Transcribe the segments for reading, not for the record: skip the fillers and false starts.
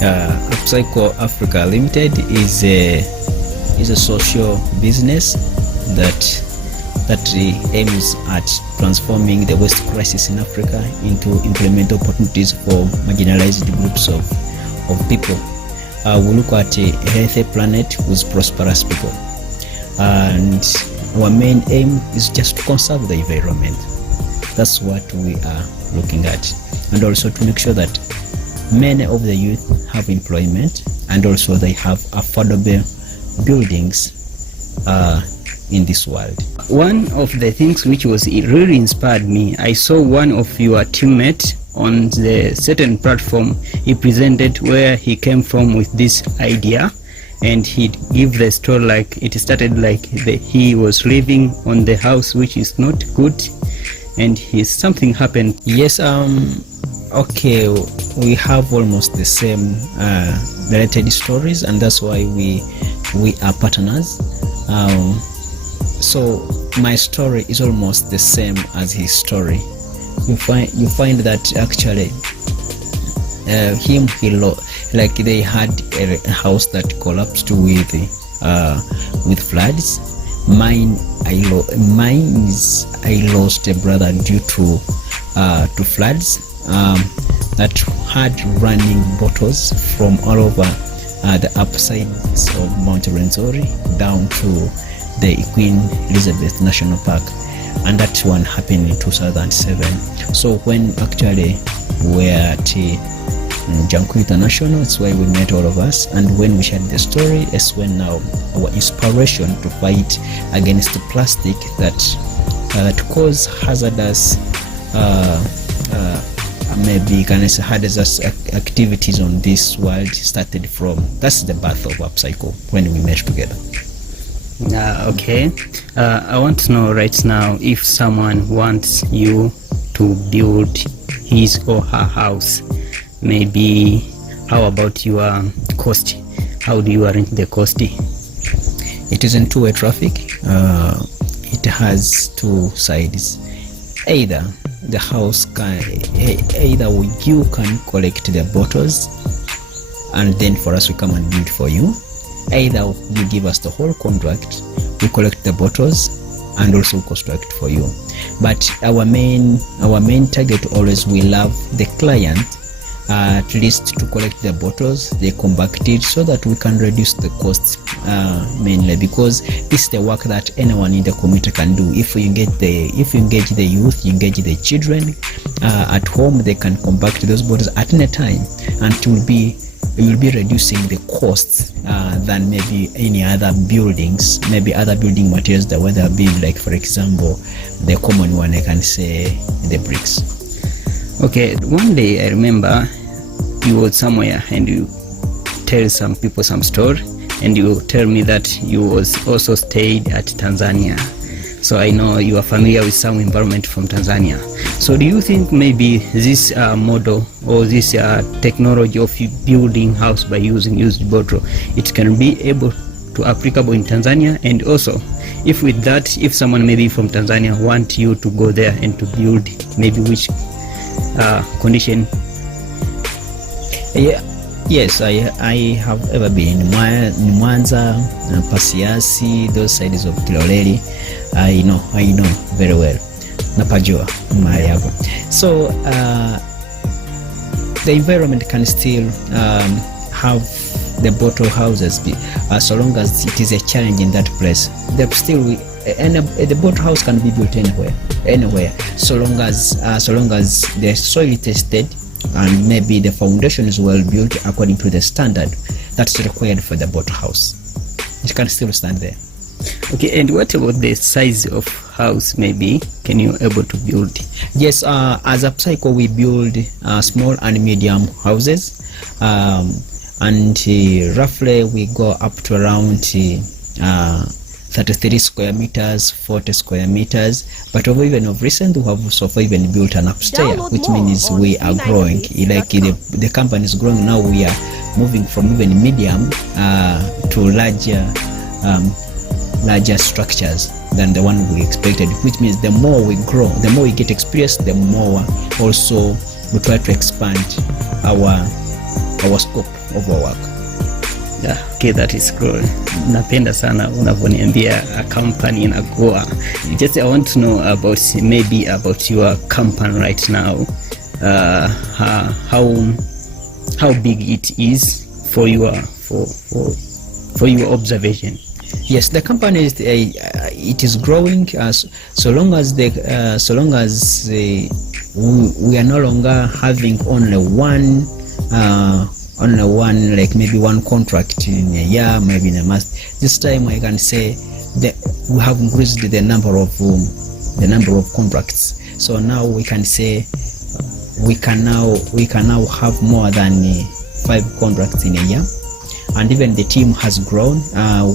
Upcycle Africa Limited is a social business that aims at transforming the waste crisis in Africa into implemental opportunities for marginalized groups of people. We look at a healthy planet with prosperous people, and our main aim is just to conserve the environment. That's what we are looking at, and also to make sure that many of the youth have employment, and also they have affordable buildings in this world. One of the things which really inspired me, I saw one of your teammates on the certain platform. He presented where he came from with this idea, and he gave the story like it started like he was living on the house which is not good, and something happened. Yes, okay, we have almost the same related stories, and that's why we are partners. So my story is almost the same as his story. You find that actually like they had a house that collapsed with floods. I lost a brother due to floods that had running bottles from all over the upsides of Mount Rwenzori down to the Queen Elizabeth National Park, and that one happened in 2007. So when actually we were at Janku International, that's why we met all of us, and when we shared the story, that's when now our inspiration to fight against the plastic that cause hazardous maybe hazardous activities on this world started from. That's the birth of Upcycle, when we met together. Okay, I want to know right now, if someone wants you to build his or her house, maybe how about your cost? How do you arrange the cost? It is in two-way traffic. It has two sides. Either the house you can collect the bottles, and then for us we come and build for you. Either you give us the whole contract, we collect the bottles and also construct for you. But our main target always, we love the client at least to collect the bottles, they compact it so that we can reduce the costs, mainly because this is the work that anyone in the community can do. If you engage the youth, you engage the children at home, they can compact those bottles at any time, and you'll be reducing the costs than maybe any other buildings, maybe other building materials that whether be like, for example, the common one, I can say the bricks. Okay, one day I remember you were somewhere and you tell some people some story, and you tell me that you was also stayed at Tanzania. So I know you are familiar with some environment from Tanzania. So do you think maybe this model or this technology of building house by using used bottle, it can be able to applicable in Tanzania? And also, if with that, if someone maybe from Tanzania want you to go there and to build, maybe which condition? Yeah. Yes, I have ever been in Mwanza, Pasiasi, those sides of Kiloleli. I know very well. Napajua mahali hapo. So the environment can still have the bottle houses, so long as it is a challenge in that place. The bottle house can be built anywhere, so long as the soil is tested and maybe the foundation is well built according to the standard that's required for the bottle house. It can still stand there. Okay, and what about the size of house? Maybe can you able to build? Yes, as Upcycle we build small and medium houses, and roughly we go up to around 33 square meters, 40 square meters, but even of recent we have so far even built an upstairs, which means we are growing. Like the company is growing now, we are moving from even medium to larger structures than the one we expected, which means the more we grow, the more we get experience, the more also we try to expand our scope. of our work. Yeah, okay, that is cool. Napenda sana unavyoniambia a company inakuwa. Just I want to know about maybe about your company right now. How big it is for your observation. Yes, the company is it is growing so long as we are no longer having only one like maybe one contract in a year, maybe in a month. This time I can say that we have increased the number of contracts. So now we can say we can now have more than 5 contracts in a year. And even the team has grown.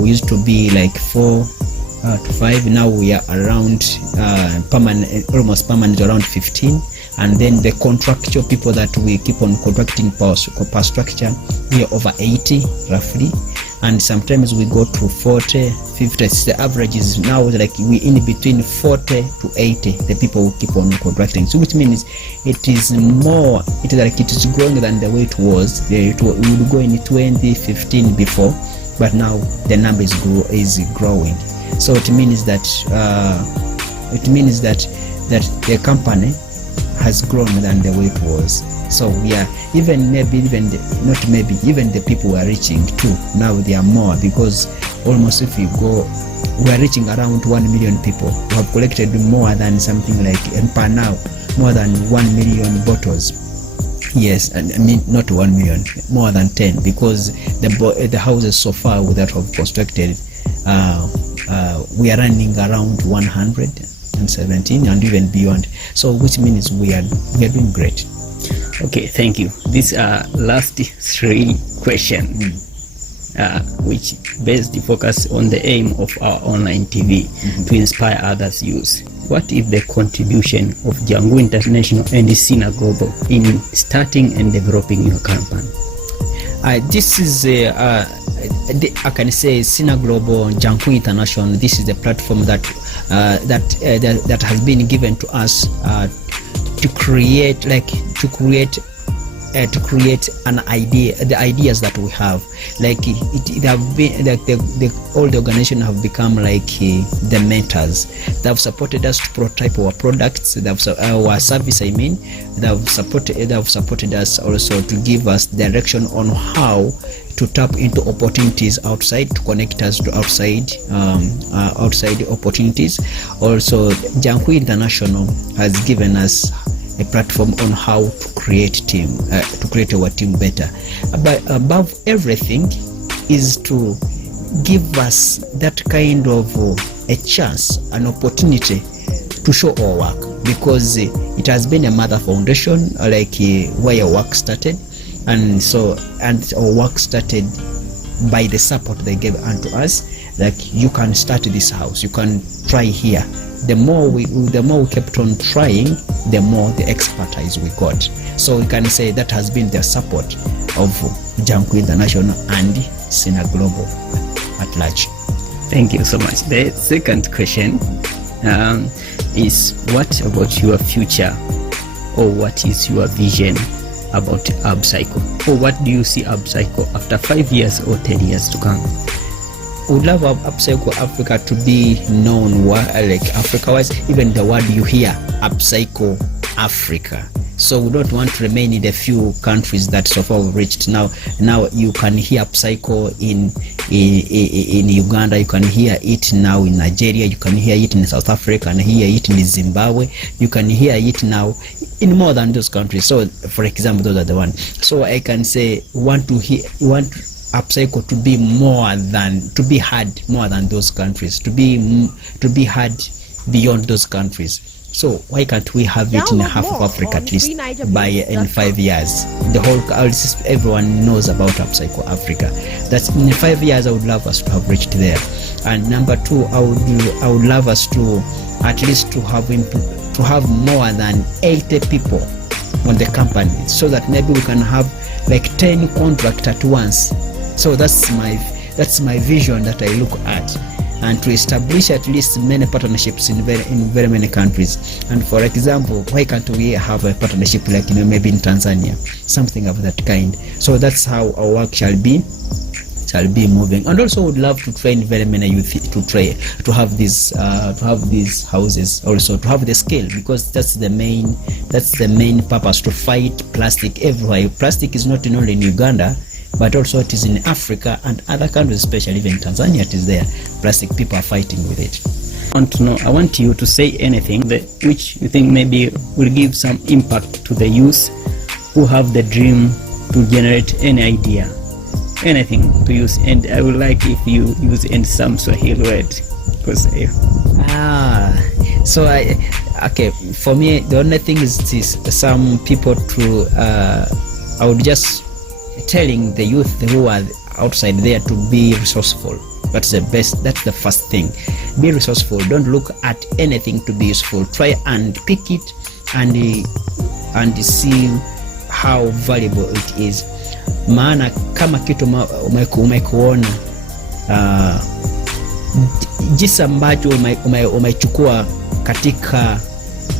We used to be like 4 to 5. Now we are around almost permanent around 15. And then the contractual people that we keep on contracting per structure, we are over 80 roughly. And sometimes we go to 40, 50. The average is now like we in between 40 to 80 the people who keep on contracting. So which means it is more, it is growing than the way it was. We would go in 2015 before, but now the number is growing. So it means that the company has grown than the way it was. So we are even the people we are reaching too, now they are more, because almost if we go, we are reaching around 1 million people. We have collected more than something like, and per now, more than 1 million bottles. Yes, and I mean not 1 million, more than 10, because the houses so far that have constructed, we are running around 117 and even beyond. So which means we are doing great. Okay, thank you. These are last 3 questions, which basically focus on the aim of our online TV to inspire others' use. What is the contribution of Jangu International and Sina Global in starting and developing your company? This is I can say Sina Global, Jangu International. This is the platform that has been given to us to create an idea, the ideas that we have. Like it have been like all the organization have become like the mentors. They have supported us to prototype our products. Our service, I mean. They have supported us also to give us direction on how to tap into opportunities outside, to connect us to outside opportunities. Also, Jangu International has given us a platform on how to create our team better. But above everything is to give us that kind of a chance, an opportunity to show our work, because it has been a mother foundation, like where our work started, and our work started by the support they gave unto us. Like, you can start this house, you can try here. The more we kept on trying, the more the expertise we got. So we can say that has been the support of Jangu International and Sina Global at large. Thank you so much. The second question is, what about your future, or what is your vision about Upcycle? Or what do you see Upcycle after 5 years or 10 years to come? Would love Upcycle Africa to be known like Africa-wise. Even the word you hear, Upcycle Africa. So we don't want to remain in the few countries that so far we've reached. Now you can hear Upcycle in Uganda, you can hear it now in Nigeria, you can hear it in South Africa, and hear it in Zimbabwe, you can hear it now in more than those countries. So for example, those are the ones. So I can say want Upcycle to be heard more than those countries, to be heard beyond those countries. So why can't we have it in half of Africa at least in 5 years? The whole everyone knows about Upcycle Africa. That's in 5 years. I would love us to have reached there. And number 2, I would love us to at least to have more than 80 people on the company, so that maybe we can have like 10 contracts at once. So that's my vision that I look at. and to establish at least many partnerships in very many countries. And for example, why can't we have a partnership like, you know, maybe in Tanzania, something of that kind? So that's how our work shall be moving. And also would love to train very many youth to have these houses, also to have the skill, because that's the main purpose, to fight plastic everywhere. Plastic is not only in Uganda, but also it is in Africa and other countries, especially even Tanzania. It is there. Plastic people are fighting with it. I want you to say anything which you think maybe will give some impact to the youth who have the dream to generate any idea, anything to use. And I would like if you use in some Swahili word, because okay, for me the only thing is this: some people I would just telling the youth who are outside there to be resourceful. That's the best. That's the first thing. Be resourceful. Don't look at anything to be useful. Try and pick it and see how valuable it is. Maana kama kitu umekuona jinsi ambacho umechukua katika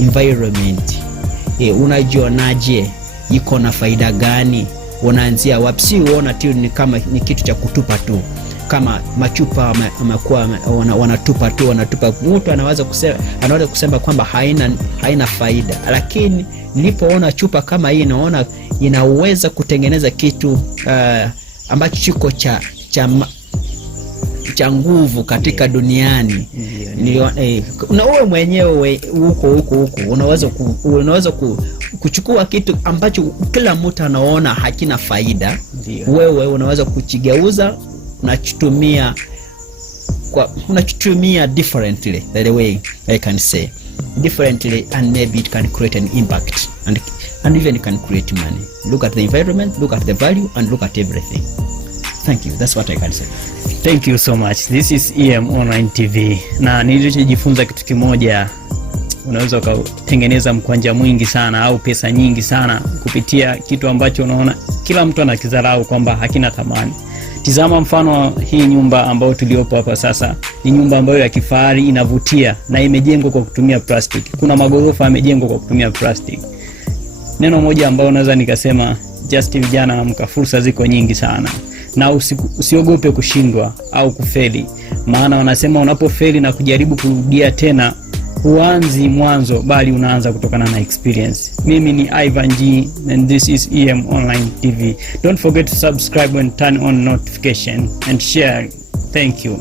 environment, unajionaje, iko na faida gani, unaanzia wapi? Si uona tu ni kama ni kitu cha kutupa tu, kama machupa amekuwa wanatupa tu. Mtu anaweza kusema kwamba haina faida, lakini nilipoona chupa kama hii, naona inaweza kutengeneza kitu ambacho chiko cha nguvu katika duniani. Na wewe mwenyewe huko unaweza kuchukua kitu ambacho kila mtu anaona hakina faida. Wewe unaweza kuchigeuza, unachutumia differently, the way I can say differently, and maybe it can create an impact and even can create money. Look at the environment, look at the value, and look at everything. Thank you. That's what I can say. Thank you so much. This is EM Online TV. Na nilichojifunza kitu kimoja, unaweza kutengeneza mkwanja mwingi sana au pesa nyingi sana kupitia kitu ambacho unaona kila mtu anakidharau kwamba hakina thamani. Tizama mfano hii nyumba ambayo tuliopo hapa sasa, ni nyumba ambayo ya kifahari, inavutia na imejengwa kwa kutumia plastic. Kuna magorofa yamejengwa kwa kutumia plastic. Neno moja ambao naweza nikasema, just vijana amka, fursa ziko nyingi sana. Na usiogope kushindwa au kufeli. Maana wanasema unapofeli na kujaribu kurudia tena, huanzi mwanzo bali unaanza kutokana na experience. Mimi ni Ivan G and this is EM Online TV. Don't forget to subscribe and turn on notification and share. Thank you.